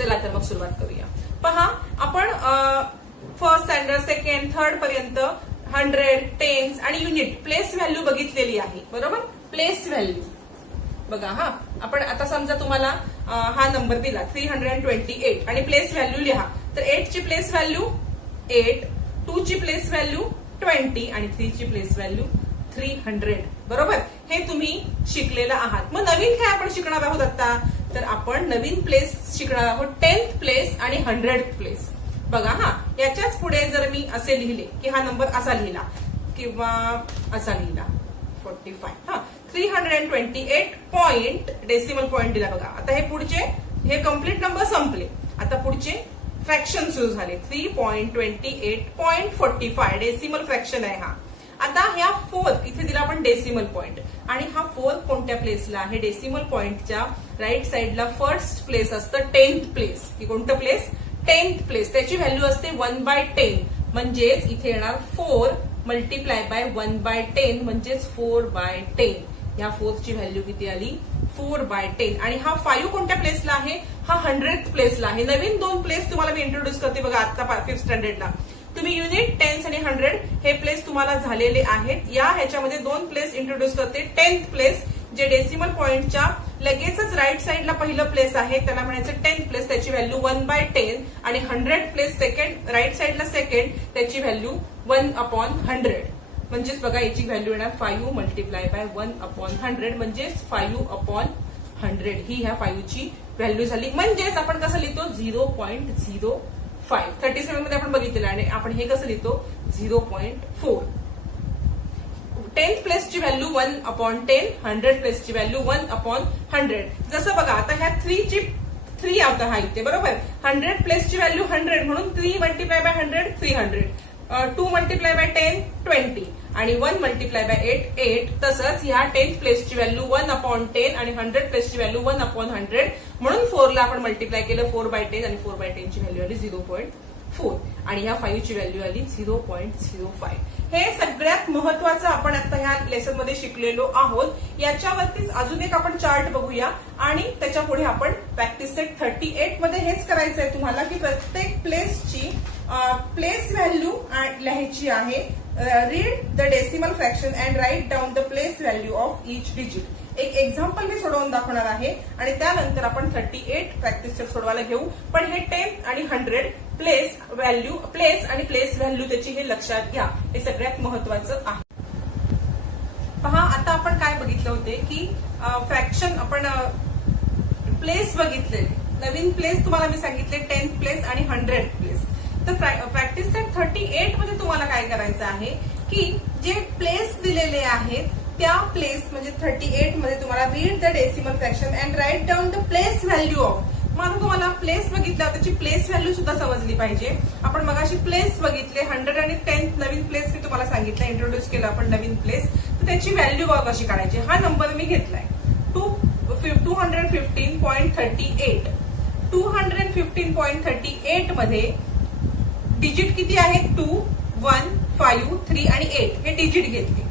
चला तर मग सुरुवात करूया. पहा, आपण फर्स्ट स्टँडर्ड, सेकंड, थर्ड पर्यंत 100, टेन्स आणि युनिट प्लेस व्हॅल्यू बघितलेली आहे. बरोबर, प्लेस व्हॅल्यू बघा. हा, आपण आता समजा तुम्हाला हा नंबर दिला 328 आणि प्लेस व्हॅल्यू लिहा. तर 8 ची प्लेस व्हॅल्यू 8, 2 ची प्लेस व्हॅल्यू 20 आणि 3 ची प्लेस व्हॅल्यू 300. बरोबर, हे तुम्ही शिकलेला आहात. मग नवीन काय आपण शिकणार आहोत आता? तर आपण नवीन प्लेस शिकणार आहोत, 10th प्लेस आणि 100th प्लेस. बघा, हा याच्याच पुढे जर मी असे लिहिले की हा नंबर असा लिहिला किंवा असा लिहिला 45, हा 328 पॉइंट, डेसिमल पॉइंट दिला. बघा, आता हे पुढचे हे कम्प्लीट नंबर संपले. आता पुढचे फ्रॅक्शन सुरू झाले. 3.28.45 डेसिमल फ्रॅक्शन आहे हा. आता ह्या 4 इथे दिला आपण डेसिमल पॉइंट आणि हा 4 कोणत्या प्लेसला आहे? डेसिमल पॉइंटच्या राईट साइडला फर्स्ट प्लेस असतं 10th प्लेस. की कोणतं प्लेस? 10th place. त्याची व्हॅल्यू असते 1/10. म्हणजेच इथे येणार 4 मल्टिप्लाय बाय 1/10 म्हणजेच 4/10. ह्या 4 ची व्हॅल्यू किती आली? 4/10. आणि हा 5 कोणत्या प्लेसला आहे? हा 100th प्लेसला आहे. नवीन 2 प्लेस तुम्हाला मी इंट्रोड्यूस करते बघा आता 5th स्टँडर्डला. तुम्ही युनिट, टेन्स आणि 100 हे प्लेस तुम्हाला झालेले आहेत. या ह्याच्यामध्ये 2 प्लेस इंट्रोड्यूस करते. 10th प्लेस जे डेसिमल पॉइंटच्या लगेचच राईट साइडला पहिलं प्लेस आहे त्याला म्हणायचं 10th प्लेस. त्याची व्हॅल्यू 1/10 आणि 100th प्लेस सेकंड राईट साइडला सेकंड त्याची व्हॅल्यू 1/100. म्हणजेच बघा याची व्हॅल्यू येणार 5 मल्टिप्लाय बाय 1/100 म्हणजेच 5/100. ही ह्या 5 ची व्हॅल्यू झाली. म्हणजेच आपण कसं लिहितो? 0.05. 37 मध्ये आपण बघितलेलं आणि आपण हे कसं लिहितो? 0.4. 10th प्लेसची value 1/10, 100th प्लेसची value 1/100. जसं बघा आता ह्या 3 आता हा इथे. बरोबर, 100th प्लेसची व्हॅल्यू 100 म्हणून 3 मल्टिप्लाय बाय 100 300, 2 मल्टिप्लाय बाय 10 20 आणि 1 मल्टिप्लाय बाय 8 तसंच ह्या 10th प्लेसची व्हॅल्यू 1/10 आणि 100th प्लेसची व्हॅल्यू 1/100 म्हणून 4 ला आपण मल्टिप्लाय केलं 4/10 आणि 4/10 ची व्हॅल्यू आली 0.4 आणि ह्या 5 ची व्हॅल्यू आली 0.05. हे सगळ्यात महत्वाचं आपण आता ह्या लेसन मध्ये शिकलेलो आहोत. याच्यावरतीच अजून एक आपण चार्ट बघूया आणि त्याच्या पुढे आपण प्रॅक्टिस सेट 38 मध्ये हेच करायचंय तुम्हाला की प्रत्येक प्लेसची प्लेस व्हॅल्यू लिहायची आहे. Read the decimal fraction and write down the place value of each digit. एक एक्झाम्पल मी सोडवून दाखवणार आहे आणि त्यानंतर आपण 38 प्रॅक्टिस सेट सोडवायला घेऊ. पण हे 10 आणि 100 प्लेस व्हॅल्यू, प्लेस आणि प्लेस व्हॅल्यू त्याची हे लक्षात घ्या. हे सगळ्यात महत्वाचं आहे. पहा, आता आपण काय बघितलं होते की फ्रॅक्शन आपण प्लेस बघितले. नवीन प्लेस तुम्हाला मी सांगितले 10th प्लेस आणि 100th प्लेस. तर प्रॅक्टिस सेट 38 मध्ये तुम्हाला काय करायचं आहे की जे प्लेस दिलेले आहेत त्या प्लेस म्हणजे 38 मध्ये तुम्हाला read the decimal fraction and write down the place value of. मग तुम्हाला प्लेस बघितला त्याची प्लेस व्हॅल्यू सुद्धा समजली पाहिजे. आपण मगाशी प्लेस बघितले 100 आणि 10th नवीन प्लेस मी तुम्हाला सांगितलं, इंट्रोड्यूस केलं आपण नवीन प्लेस. तर त्याची व्हॅल्यू बघा कशी काढायची. हा नंबर मी घेतलाय 215.38. 215.38 मध्ये डिजिट किती आहेत? 2, 1, 5, 3 आणि 8 हे डिजिट घेतले.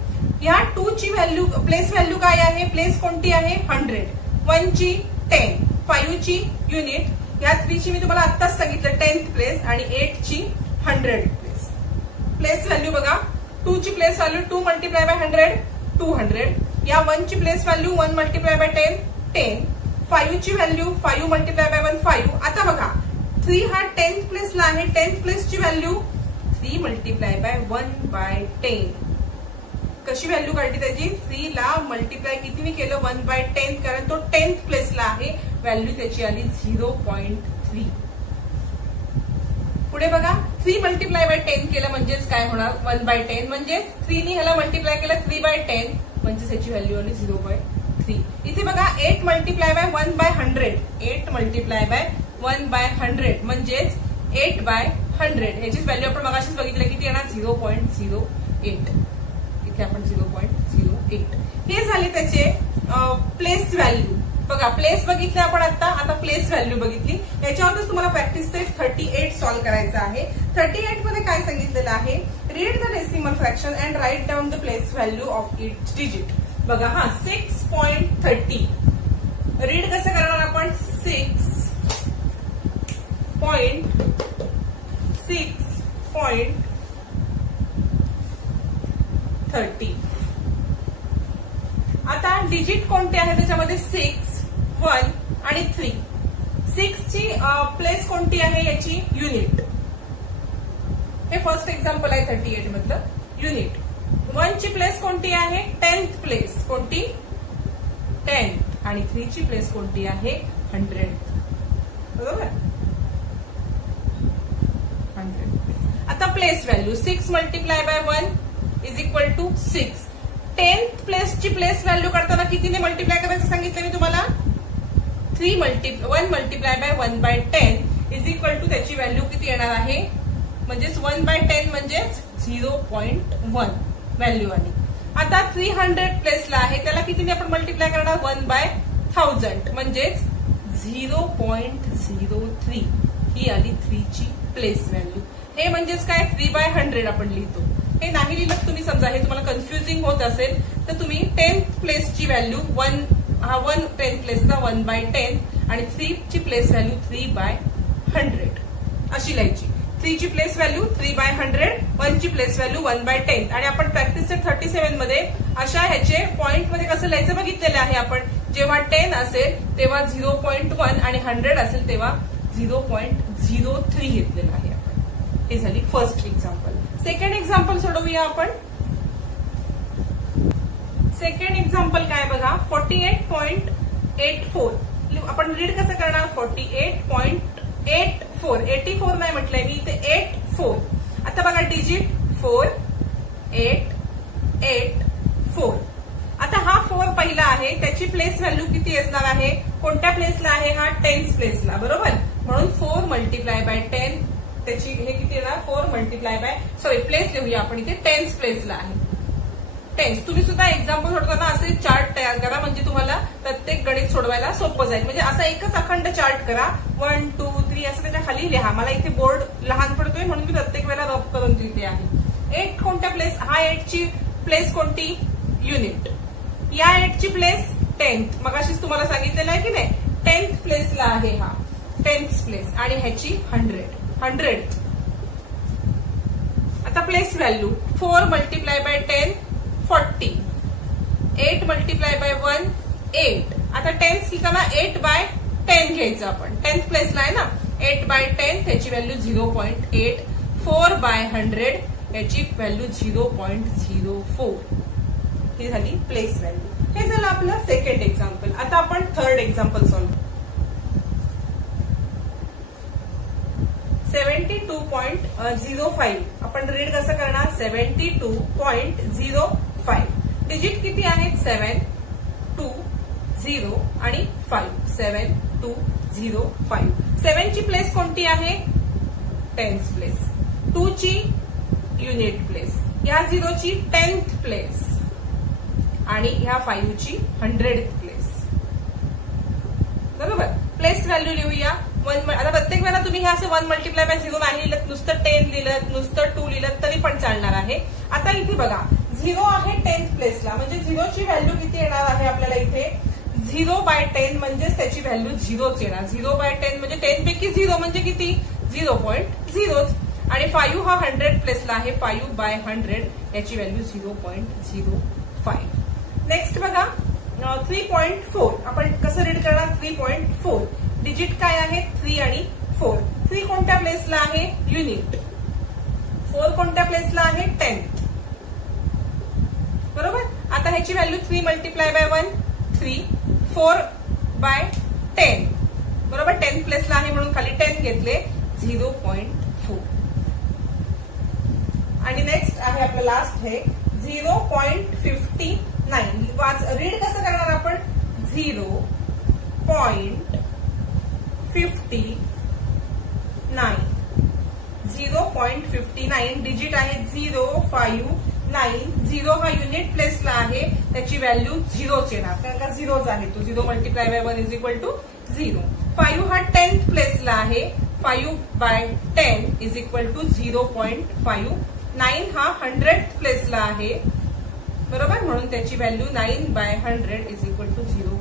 या 2 ची व्हॅल्यू प्लेस व्हॅल्यू काय आहे? प्लेस कोणती आहे? 100. 1 ची 10, 5 ची युनिट, या 3 ची मी तुम्हाला आत्ताच सांगितलं 10th प्लेस आणि 8 ची 100th प्लेस. प्लेस व्हॅल्यू बघा. 2 ची प्लेस व्हॅल्यू 2 मल्टिप्लाय बाय 100 200. या 1 ची प्लेस व्हॅल्यू 1 मल्टिप्लाय बाय 10 10. 5 ची व्हॅल्यू 5 मल्टिप्लाय बाय 1 5. आता बघा 3 हा 10th प्लेसला आहे. 10th प्लेसची value 3 multiply by 1/10. कशी व्हॅल्यू काढली त्याची? 3 ला मल्टिप्लाय किती मी केलं? 1/10 कारण तो 10th प्लेसला आहे. व्हॅल्यू त्याची आली 0.3. पुढे बघा 3 मल्टिप्लाय बाय 10 केलं म्हणजेच काय होणार? 1/10 म्हणजे 3 ने ह्याला मल्टिप्लाय केलं 3/10 म्हणजेच याची व्हॅल्यू आली 0.3. इथे बघा 8 मल्टिप्लाय बाय 1/100. 8 मल्टिप्लाय बाय 1/100 म्हणजेच 8/100. ह्याचीच व्हॅल्यू आपण मगाशीच बघितलं किती येणार? 0.08. इथे आपण 0.08. हे झाले त्याचे प्लेस व्हॅल्यू. बघा प्लेस बघितले आपण आता प्लेस व्हॅल्यू बघितली. याच्यावरच तुम्हाला प्रॅक्टिस सेट 38 सॉल्व्ह करायचा आहे. 38 मध्ये काय सांगितलेलं आहे? Read the decimal fraction and write down the place value of each digit. बघा हा 6.30. रीड कसं करणार आपण? 6 .6.30. आता डिजिट कोणते आहे त्याच्यामध्ये 6, 1 आणि 3. 6 ची प्लेस कोणती आहे याची युनिट. हे फर्स्ट एक्झाम्पल आहे 38 मधलं युनिट. 1 ची प्लेस कोणती आहे 10th प्लेस कोणती 10 आणि 3 ची प्लेस कोणती आहे 100. बरोबर 100. आता place value 6 multiply by 1 is equal to 6. 10th प्लेसची प्लेस व्हॅल्यू करताना कितीने मल्टिप्लाय करायचं सांगितलं मी तुम्हाला 1 multiply by 1/10 is equal to त्याची व्हॅल्यू किती येणार आहे म्हणजेच 1/10 म्हणजेच 0.1 व्हॅल्यू आली. आता 300 प्लेसला आहे त्याला कितीने आपण मल्टिप्लाय करणार 1/1000 म्हणजेच 0.03 ही आली 3 ची प्लेस व्हॅल्यू. हे म्हणजेच काय 3/100 आपण लिहितो. हे नाही लिहिलं तुम्ही समजा हे तुम्हाला कन्फ्युजिंग होत असेल तर तुम्ही 10th प्लेसची व्हॅल्यू 1 10th प्लेसचा 1/10 आणि 3 ची प्लेस व्हॅल्यू 3/100 अशी लिहायची. 3 ची प्लेस व्हॅल्यू 3/100, 1 ची प्लेस व्हॅल्यू 1/10. आणि आपण प्रॅक्टिस 37 मध्ये अशा ह्याचे पॉइंट मध्ये कसं लिहायचं बघितलेलं आहे आपण. जेव्हा 10 असेल तेव्हा 0.1 आणि 100 असेल तेव्हा 0.03 घेतलेलं आहे आपण. हे झाली फर्स्ट एक्झाम्पल. सेकंड एक्झाम्पल सोडवूया आपण. सेकंड एक्झाम्पल काय बघा 48.84. आपण रीड कसं करणार 48.84. 84 नाही म्हटलंय मी इथे 84. आता बघा डिजिट 4 8 8 4. आता हा 4 पहिला आहे त्याची प्लेस व्हॅल्यू किती असणार आहे कोणत्या प्लेसला आहे हा 10th प्लेसला. बरोबर म्हणून 4 मल्टिप्लाय बाय 10 त्याची हे किती येणार 4 मल्टिप्लाय बाय प्लेस लिहूया आपण इथे 10th प्लेसला आहे 10th. तुम्ही सुद्धा एक्झाम्पल सोडताना असे चार्ट तयार करा म्हणजे तुम्हाला प्रत्येक गणित सोडवायला सोपं जाईल. म्हणजे असा एकच अखंड चार्ट करा 1 2 3 असं त्याच्या खाली लिहा. मला इथे बोर्ड लहान पडतोय म्हणून मी प्रत्येक वेळेला रफ करून लिहिते आहे. 8 कोणत्या प्लेस हा 8 ची प्लेस कोणती युनिट. या 8 ची प्लेस 10th मगाशीच तुम्हाला सांगितलेलं आहे की नाही 10th प्लेसला आहे हा 10th प्लेस आणि ह्याची 100. आता place value 4 multiply by 10 40. 8 multiply by 1 8. आता 10th लिहिताना 8/10 घ्यायचं आपण 10th प्लेसला आहे ना 8/10 त्याची व्हॅल्यू 0.8. 4/100 याची व्हॅल्यू 0.04. ही झाली प्लेस व्हॅल्यू. हे झालं आपलं सेकंड एक्झाम्पल. आता आपण थर्ड एक्झाम्पल सॉल्व्ह 72.05. आपण रीड कसं करणार 72.05. डिजिट किती आहेत 7 2 0 आणि 5. 7 2 0 5. 7 ची प्लेस कोणती आहे 10th प्लेस. 2 ची युनिट प्लेस. या 0 ची 10th प्लेस आणि ह्या 5 ची 100th प्लेस. बरोबर प्लेस व्हॅल्यू लिहूया. आता प्रत्येक वेळेला तुम्ही हे असं 1 मल्टिप्लाय बाय 0 नाही लिहिलं नुसतं 10 लिहिलं नुसतं 2 लिहिलं तरी पण चालणार आहे. आता इथे बघा 0 आहे 10th प्लेसला म्हणजे 0 ची व्हॅल्यू किती येणार आहे आपल्याला इथे 0/10 म्हणजेच त्याची व्हॅल्यू 0च येणार. 0/10 म्हणजे 10 पैकी 0 म्हणजे किती 0.0. आणि 5 हा 100 प्लेसला आहे 5/100 याची व्हॅल्यू 0.05. नेक्स्ट बघा 3.4. आपण कसं रीड करणार 3.4. डिजिट काय आहे 3 आणि 4. 3 कोणत्या प्लेसला आहे युनिट. 4 कोणत्या प्लेसला आहे 10th. बरोबर आता ह्याची व्हॅल्यू 3 मल्टिप्लाय बाय 1 3. 4/10 बरोबर 10th प्लेसला आहे म्हणून खाली 10 घेतले 0.4. आणि नेक्स्ट आहे आपलं लास्ट हे 0.59. रीड कसं करणार आपण 0.59. 0.59 डिजिट आहे 059. 0 हा युनिट प्लेसला आहे त्याची व्हॅल्यू 0च येणार कारण का 0च आहे तो 0 multiply by 1 is equal to 0. 5 हा 10th प्लेसला आहे 5/10 इज इक्वल टू 0.5. 9 हा 100th प्लेसला आहे बरोबर म्हणून त्याची व्हॅल्यू 9/100 इज इक्वल टू 0.